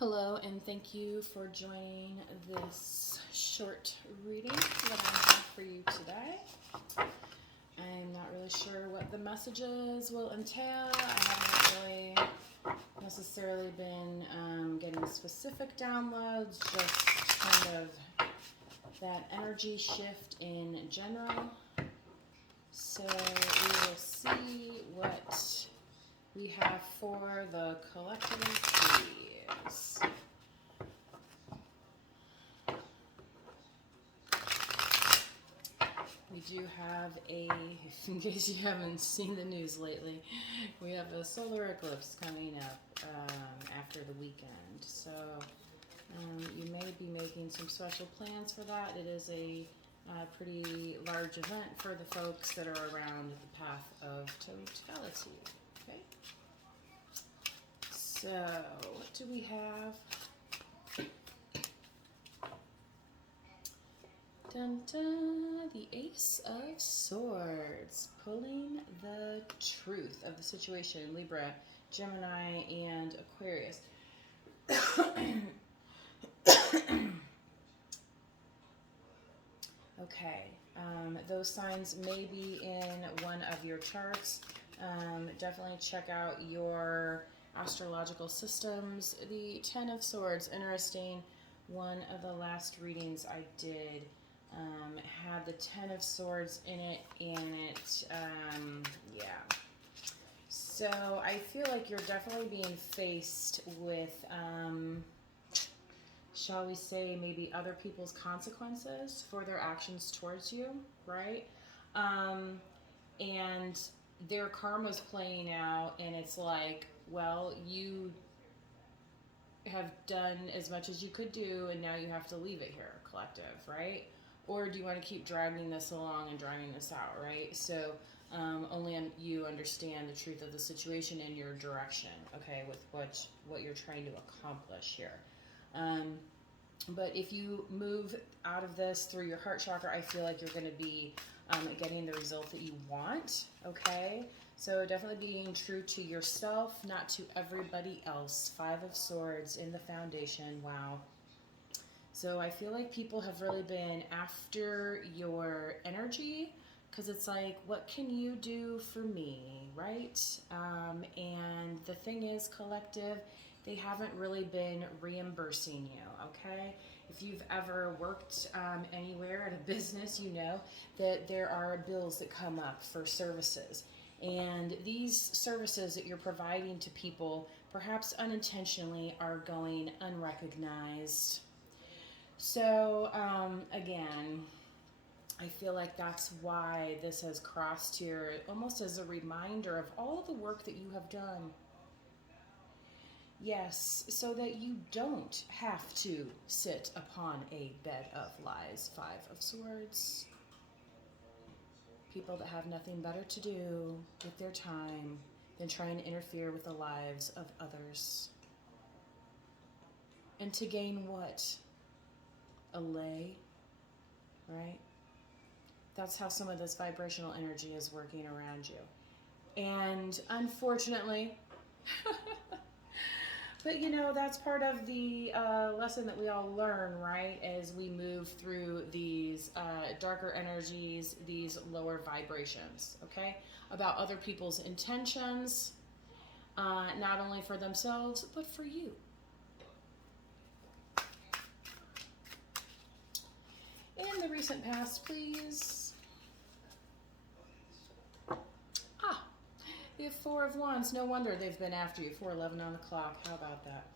Hello, and thank you for joining this short reading that I have for you today. I'm not really sure what the messages will entail. I haven't really necessarily been getting specific downloads, just kind of that energy shift in general. So we will see what we have for the collective keys. We do have in case you haven't seen the news lately, we have a solar eclipse coming up after the weekend. So you may be making some special plans for that. It is a pretty large event for the folks that are around the path of totality. Okay. So what do we have? Dun, dun, the Ace of Swords, pulling the truth of the situation. Libra, Gemini, and Aquarius. Okay, those signs may be in one of your charts. Definitely check out your astrological systems. The Ten of Swords, interesting. One of the last readings I did had the Ten of Swords in it, and it, yeah. So I feel like you're definitely being faced with, shall we say, maybe other people's consequences for their actions towards you, right? And their karma's playing out, and it's like, well, you have done as much as you could do, and now you have to leave it here, collective, right? Or do you want to keep dragging this along and dragging this out, right? So only you understand the truth of the situation and your direction, okay, with what you're trying to accomplish here. But if you move out of this through your heart chakra, I feel like you're going to be getting the result that you want, okay? So definitely being true to yourself, not to everybody else. Five of Swords in the foundation, wow. So I feel like people have really been after your energy, because it's like, what can you do for me, right? And the thing is, collective, they haven't really been reimbursing you, okay? If you've ever worked anywhere at a business, you know that there are bills that come up for services. And these services that you're providing to people, perhaps unintentionally, are going unrecognized. So, again, I feel like that's why this has crossed here, almost as a reminder of all the work that you have done. Yes, so that you don't have to sit upon a bed of lies. Five of Swords. People that have nothing better to do with their time than trying to interfere with the lives of others. And to gain what? A lay, right? That's how some of this vibrational energy is working around you. And unfortunately, but you know, that's part of the lesson that we all learn, right? As we move through these darker energies, these lower vibrations, okay? About other people's intentions, not only for themselves, but for you. In the recent past, please. You have Four of Wands. No wonder they've been after you. 4:11 on the clock. How about that?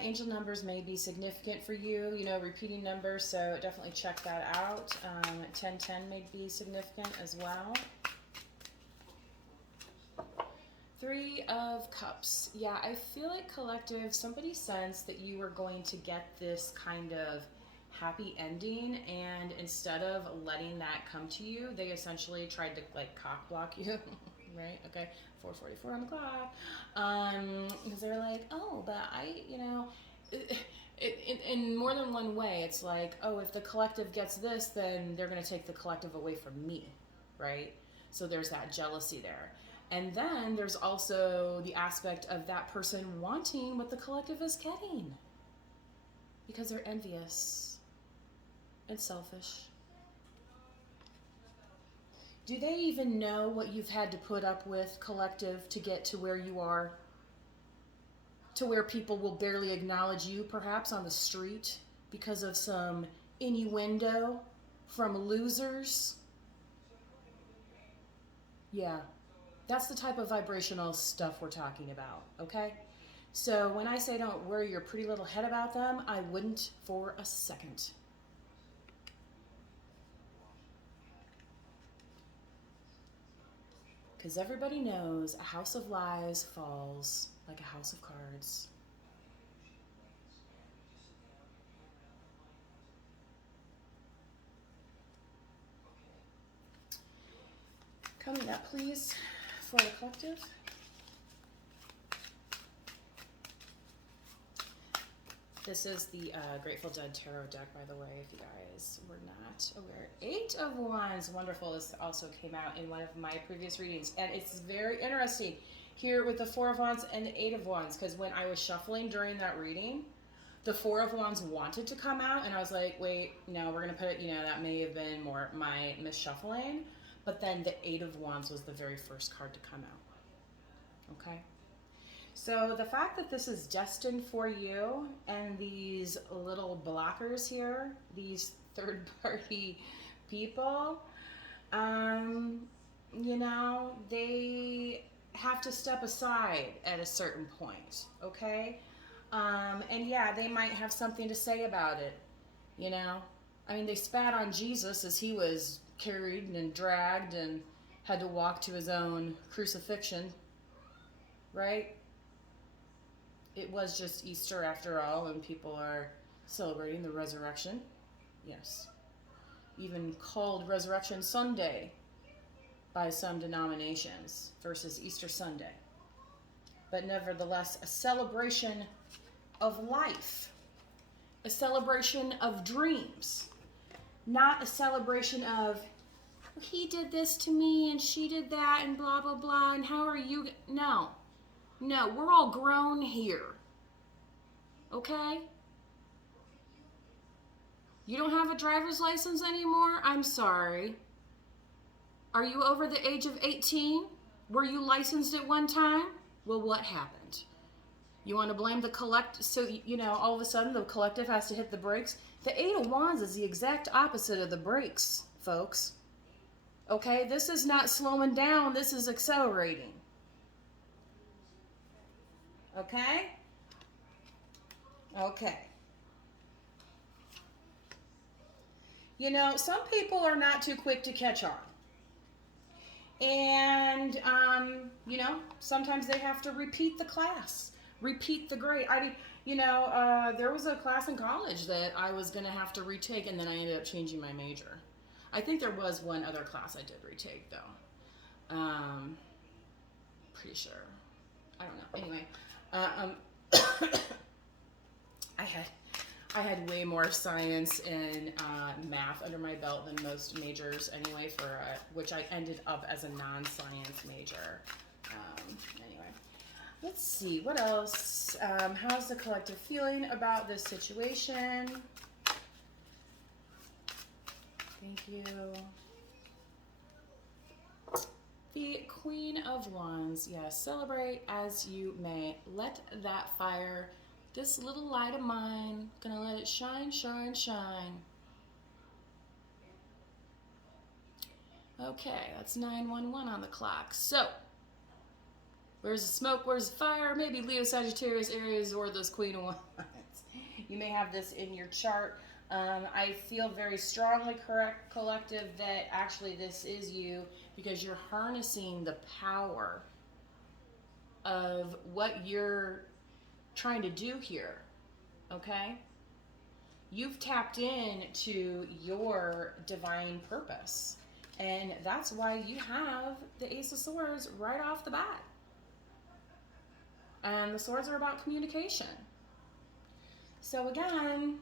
Angel numbers may be significant for you. You know, repeating numbers, so definitely check that out. 1010 may be significant as well. Three of Cups. Yeah, I feel like collective, somebody sensed that you were going to get this kind of happy ending, and instead of letting that come to you, they essentially tried to like cock block you. Right? Okay, 4:44 on the clock. Because they're like, oh, but I, you know, in more than one way, it's like, oh, if the collective gets this, then they're going to take the collective away from me, right? So there's that jealousy there. And then there's also the aspect of that person wanting what the collective is getting because they're envious and selfish. Do they even know what you've had to put up with, collective, to get to where you are? To where people will barely acknowledge you, perhaps on the street, because of some innuendo from losers? Yeah, that's the type of vibrational stuff we're talking about, okay? So when I say don't worry your pretty little head about them, I wouldn't for a second. Because everybody knows a house of lies falls like a house of cards. Coming up, please, for the collective. This is the Grateful Dead Tarot deck, by the way, if you guys were not aware. 8 of Wands, wonderful. This also came out in one of my previous readings. And it's very interesting here with the 4 of Wands and the 8 of Wands, because when I was shuffling during that reading, the 4 of Wands wanted to come out, and I was like, wait, no, we're going to put it, that may have been more my misshuffling. But then the 8 of Wands was the very first card to come out. Okay? So the fact that this is destined for you, and these little blockers here, these third-party people, they have to step aside at a certain point, okay? And yeah, they might have something to say about it, I mean, they spat on Jesus as he was carried and dragged and had to walk to his own crucifixion, right? It was just Easter after all, and people are celebrating the resurrection. Yes. Even called Resurrection Sunday by some denominations versus Easter Sunday. But nevertheless, a celebration of life. A celebration of dreams. Not a celebration of, he did this to me and she did that and blah, blah, blah, and how are you? No. No, we're all grown here. Okay? You don't have a driver's license anymore? I'm sorry. Are you over the age of 18? Were you licensed at one time? Well, what happened? You want to blame the collective? So, all of a sudden the collective has to hit the brakes? The 8 of Wands is the exact opposite of the brakes, folks. Okay? This is not slowing down. This is accelerating. Okay? Okay. Some people are not too quick to catch on. And, sometimes they have to repeat the class, repeat the grade. There was a class in college that I was going to have to retake, and then I ended up changing my major. I think there was one other class I did retake, though. Pretty sure. I don't know. Anyway. I had way more science and math under my belt than most majors anyway, which I ended up as a non-science major. Anyway, let's see, what else? How's the collective feeling about this situation? Thank you. The Queen of Wands, yes, celebrate as you may. Let that fire, this little light of mine, gonna let it shine, shine, shine. Okay, that's 911 on the clock. So, where's the smoke, where's the fire? Maybe Leo, Sagittarius, Aries, or those Queen of Wands. You may have this in your chart. I feel very strongly, collective, that actually this is you, because you're harnessing the power of what you're trying to do here, okay? You've tapped in to your divine purpose, and that's why you have the Ace of Swords right off the bat. And the swords are about communication. So again,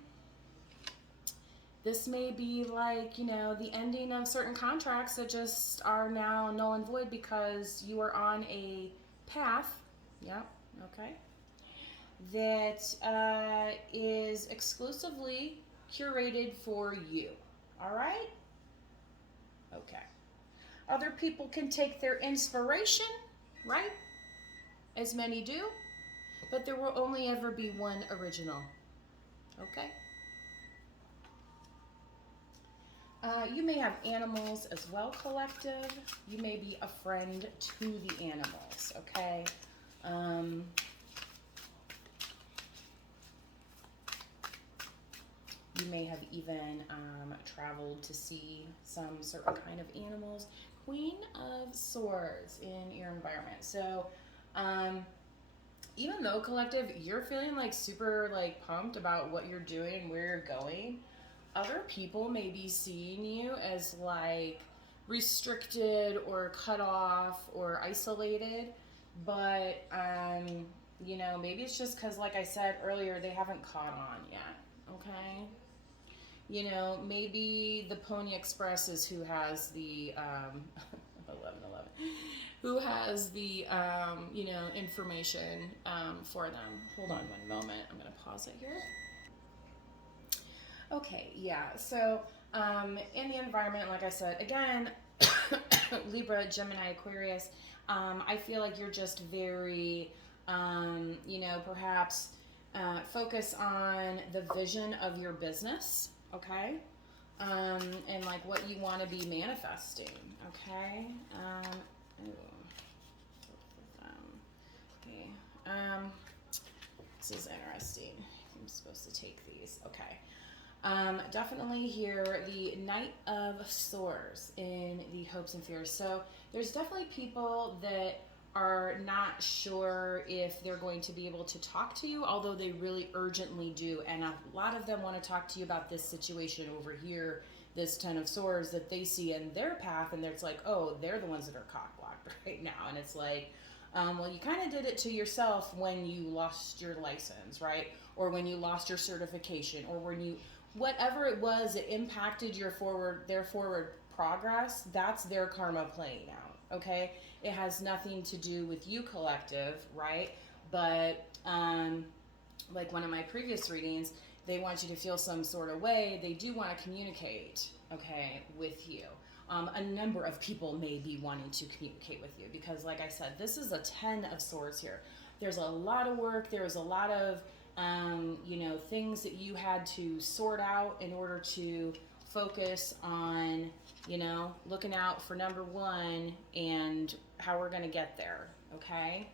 This may be like, you know, the ending of certain contracts that just are now null and void because you are on a path, yep, okay, that is exclusively curated for you. All right? Okay. Other people can take their inspiration, right? As many do, but there will only ever be one original. Okay? You may have animals as well, collective. You may be a friend to the animals, okay? You may have even traveled to see some certain kind of animals. Queen of Swords in your environment. So, even though, collective, you're feeling like super like pumped about what you're doing, where you're going, other people may be seeing you as like restricted or cut off or isolated. But you know, maybe it's just because, like I said earlier, they haven't caught on yet. Okay. You know, maybe the Pony Express is who has the 1111, who has the you know, information for them. Hold on one moment. I'm going to pause it here. Okay, yeah. So in the environment, like I said, again, Libra, Gemini, Aquarius, I feel like you're just very, you know, perhaps focus on the vision of your business, okay? And like what you want to be manifesting, okay? Okay. This is interesting. I'm supposed to take these. Okay. Definitely here, the Knight of Swords in the hopes and fears. So there's definitely people that are not sure if they're going to be able to talk to you, although they really urgently do. And a lot of them want to talk to you about this situation over here, this Ten of Swords that they see in their path. And it's like, oh, they're the ones that are cock-blocked right now. And it's like, well, you kind of did it to yourself when you lost your license, right? Or when you lost your certification, or when you, whatever it was that impacted their forward progress, that's their karma playing out, okay? It has nothing to do with you, collective, right? But like one of my previous readings, they want you to feel some sort of way. They do want to communicate, okay, with you. A number of people may be wanting to communicate with you because, like I said, this is a 10 of Swords here. There's a lot of work. There's a lot of, you know, things that you had to sort out in order to focus on, you know, looking out for number one and how we're going to get there, okay?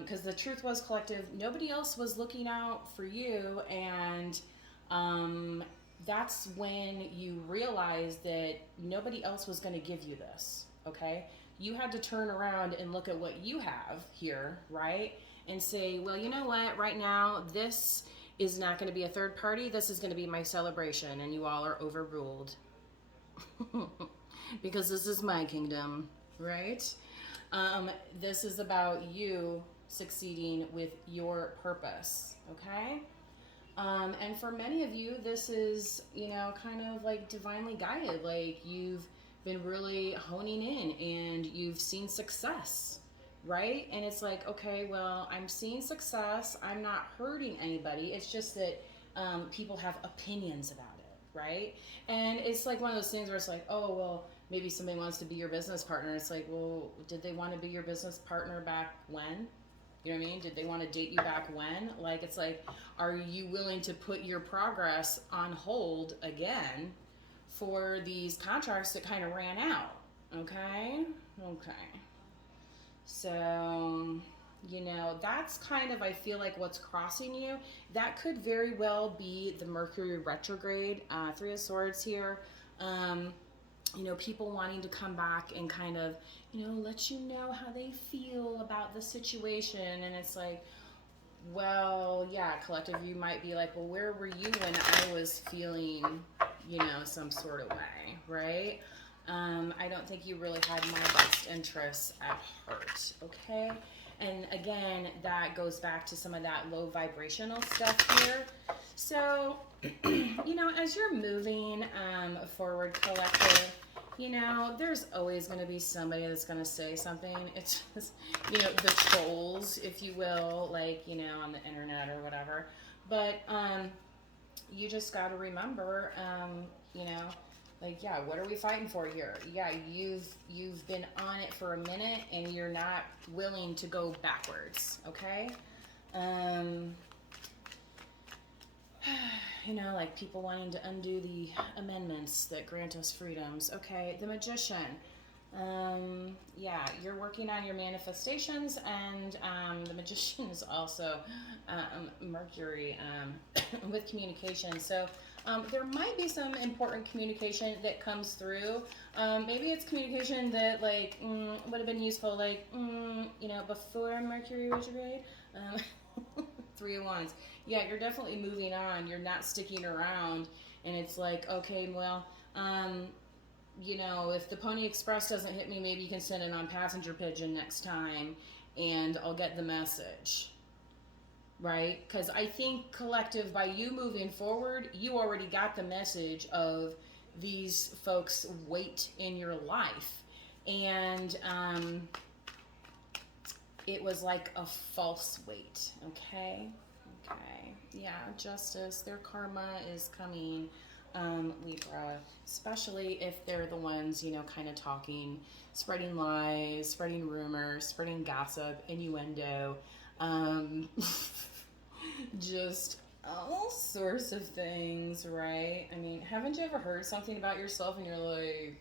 Because the truth was, collective, nobody else was looking out for you, and that's when you realize that nobody else was going to give you this, okay? You had to turn around and look at what you have here, right? And say, well, you know what, right now, this is not going to be a third party. This is going to be my celebration, and you all are overruled. Because this is my kingdom, right? This is about you succeeding with your purpose, okay? And for many of you, this is, you know, kind of like divinely guided. Like you've been really honing in and you've seen success, right? And it's like, okay, well, I'm seeing success. I'm not hurting anybody. It's just that people have opinions about it, right? And it's like one of those things where it's like, oh, well, maybe somebody wants to be your business partner. It's like, well, did they want to be your business partner back when? You know what I mean? Did they want to date you back when? Like, it's like, are you willing to put your progress on hold again for these contracts that kind of ran out? Okay? Okay. So, you know, that's kind of, I feel like, what's crossing you. That could very well be the Mercury retrograde, Three of Swords here. You know, people wanting to come back and kind of, you know, let you know how they feel about the situation. And it's like, well, yeah, collective, you might be like, well, where were you when I was feeling, you know, some sort of way, right? I don't think you really had my best interests at heart, okay? And again, that goes back to some of that low vibrational stuff here. So, you know, as you're moving forward, collective, you know, there's always going to be somebody that's going to say something. It's just, you know, the trolls, if you will, like, you know, on the internet or whatever. But you just got to remember, you know, like, yeah, what are we fighting for here? Yeah, you've been on it for a minute and you're not willing to go backwards, okay? You know, like people wanting to undo the amendments that grant us freedoms. Okay, the Magician. Yeah, you're working on your manifestations, and the Magician is also Mercury with communication. So there might be some important communication that comes through. Maybe it's communication that like would have been useful, like you know, before Mercury retrograde. Three of Wands. Yeah, you're definitely moving on. You're not sticking around, and it's like, okay, well, you know, if the Pony Express doesn't hit me, maybe you can send it on passenger pigeon next time, and I'll get the message, right? Because I think, collective, by you moving forward, you already got the message of these folks' weight in your life, and it was like a false weight, okay? Okay, yeah, justice, their karma is coming, Libra, especially if they're the ones, you know, kind of talking, spreading lies, spreading rumors, spreading gossip, innuendo, just all sorts of things, right? I mean, haven't you ever heard something about yourself and you're like,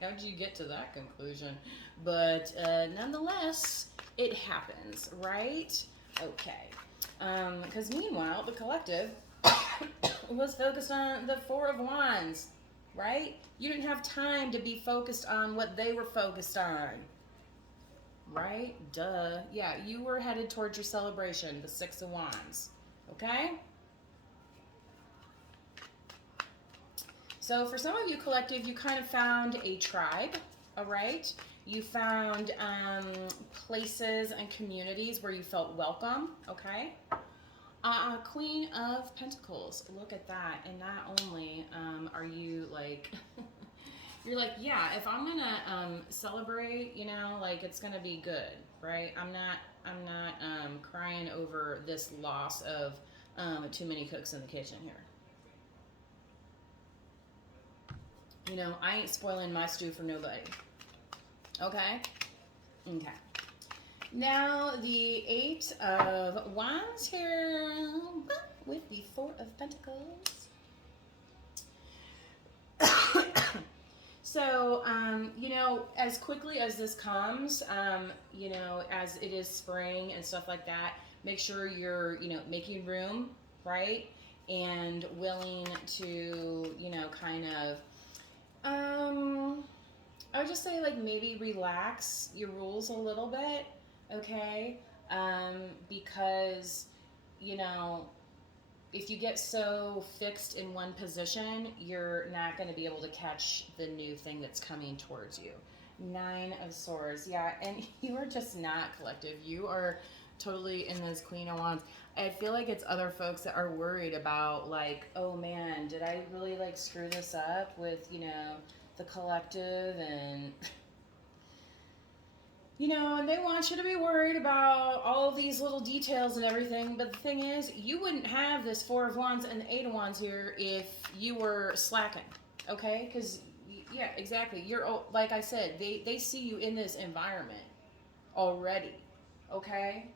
how'd you get to that conclusion? But nonetheless, it happens, right? Okay. Because meanwhile, the collective was focused on the Four of Wands, right? You didn't have time to be focused on what they were focused on, right? Duh. Yeah, you were headed towards your celebration, the Six of Wands, okay? So for some of you, collective, you kind of found a tribe, all right? You found places and communities where you felt welcome, okay? Queen of Pentacles, look at that. And not only are you like, you're like, yeah, if I'm gonna celebrate, you know, like it's gonna be good, right? I'm not crying over this loss of too many cooks in the kitchen here. You know, I ain't spoiling my stew for nobody. Okay? Okay. Now, the Eight of Wands here with the Four of Pentacles. So, you know, as quickly as this comes, you know, as it is spring and stuff like that, make sure you're, you know, making room, right? And willing to, you know, kind of, I would just say, like, maybe relax your rules a little bit, okay? Because, you know, if you get so fixed in one position, you're not going to be able to catch the new thing that's coming towards you. Nine of Swords, yeah, and you are just not, collective. You are totally in this Queen of Wands. I feel like it's other folks that are worried about, like, oh man, did I really, like, screw this up with, you know, the collective, and you know, and they want you to be worried about all of these little details and everything. But the thing is, you wouldn't have this Four of Wands and the Eight of Wands here if you were slacking, okay? Because, yeah, exactly. You're, like I said, they see you in this environment already, okay?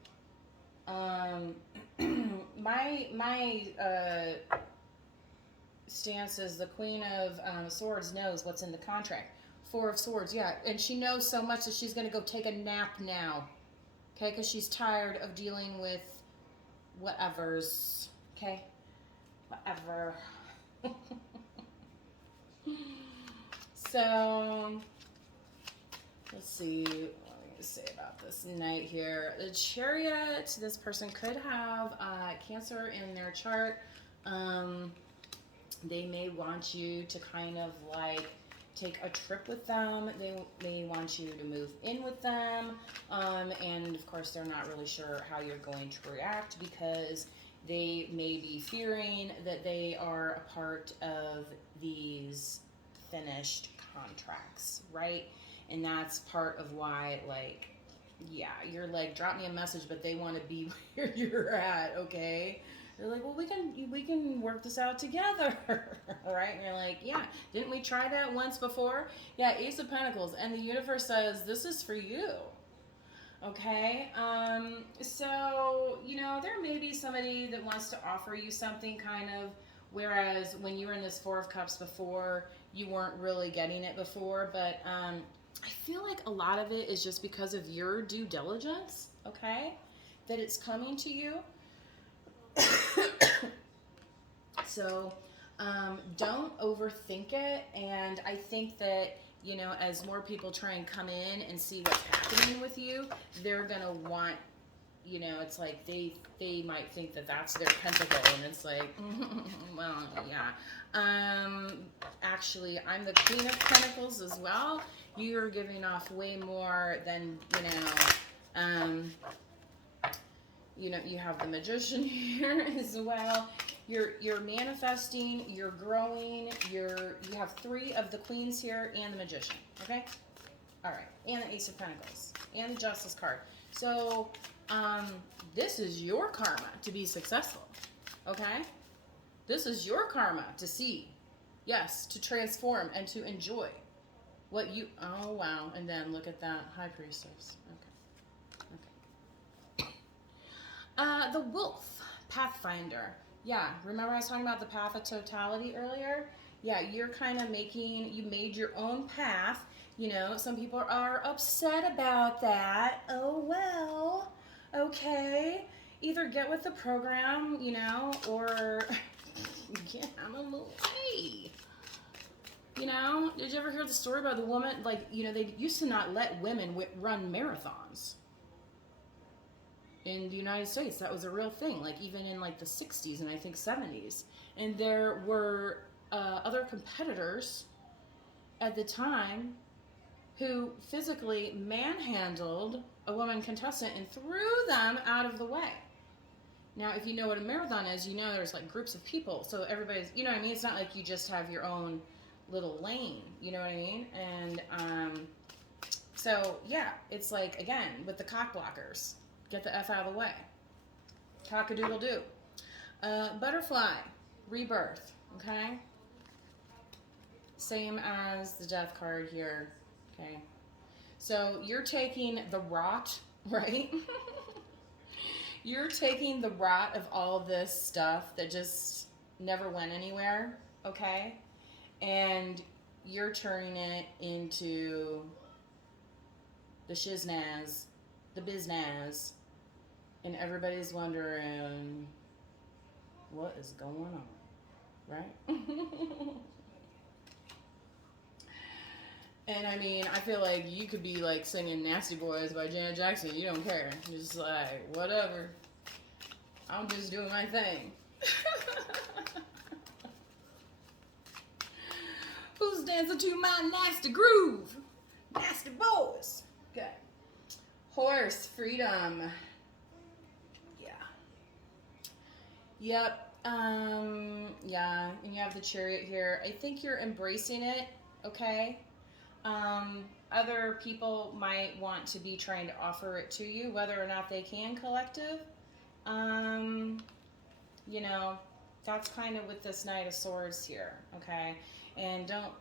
My stance is the Queen of Swords knows what's in the contract. Four of Swords, yeah, and she knows so much that she's going to go take a nap now, okay, because she's tired of dealing with whatevers, okay, whatever. So, let's see, what am I going to say about this Knight here? The Chariot, this person could have Cancer in their chart. They may want you to kind of like take a trip with them. They want you to move in with them. And of course, they're not really sure how you're going to react because they may be fearing that they are a part of these finished contracts, right? And that's part of why, like, yeah, you're like, drop me a message, but they want to be where you're at, okay? They're like, well, we can work this out together, right? And you're like, yeah, didn't we try that once before? Yeah, Ace of Pentacles, and the universe says this is for you, okay? So there may be somebody that wants to offer you something kind of, whereas when you were in this Four of Cups before, you weren't really getting it before, but I feel like a lot of it is just because of your due diligence, okay, that it's coming to you. So don't overthink it, and I think that as more people try and come in and see what's happening with you, they're gonna want, it's like they might think that that's their pentacle, and it's like well, yeah, actually I'm the Queen of Pentacles as well. You're giving off way more than you have the Magician here as well. You're manifesting, you're growing, you have 3 of the Queens here and the Magician, okay? All right, and the Ace of Pentacles and the Justice card. So this is your karma to be successful, okay? This is your karma to see, yes, to transform and to enjoy what you, oh wow, and then look at that, High Priestess, okay. The Wolf, Pathfinder. Yeah, remember I was talking about the path of totality earlier? Yeah, you're kind of you made your own path. Some people are upset about that. Oh, well, okay. Either get with the program, or get out of the way. Did you ever hear the story about the woman, like, they used to not let women run marathons in the United States. That was a real thing, like even in like the 60s and I think 70s. And there were other competitors at the time who physically manhandled a woman contestant and threw them out of the way. Now, if you know what a marathon is, there's like groups of people. So everybody's, what I mean? It's not like you just have your own little lane, you know what I mean? And so, yeah, it's like, again, with the cock blockers. Get the F out of the way. Cock-a-doodle-doo. Butterfly, rebirth, okay? Same as the Death card here, okay? So you're taking the rot, right? You're taking the rot of all this stuff that just never went anywhere, okay? And you're turning it into the shiznaz, the biznaz, and everybody's wondering what is going on, right? And I mean, I feel like you could be like singing Nasty Boys by Janet Jackson. You don't care. You're just like, whatever. I'm just doing my thing. Who's dancing to my nasty groove? Nasty Boys. Okay. Horse, freedom. Yeah. Yep. Yeah, and you have the Chariot here. I think you're embracing it, okay? Other people might want to be trying to offer it to you, whether or not they can, collective. That's kind of with this Knight of Swords here, okay? And don't,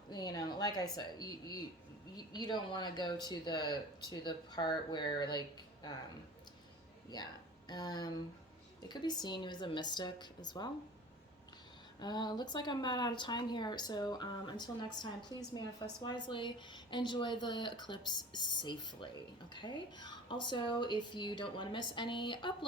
like I said, you don't want to go to the part where, like, it could be seen as a mystic as well. Looks like I'm about out of time here, so until next time, please manifest wisely, enjoy the eclipse safely, okay? Also, if you don't want to miss any uploads,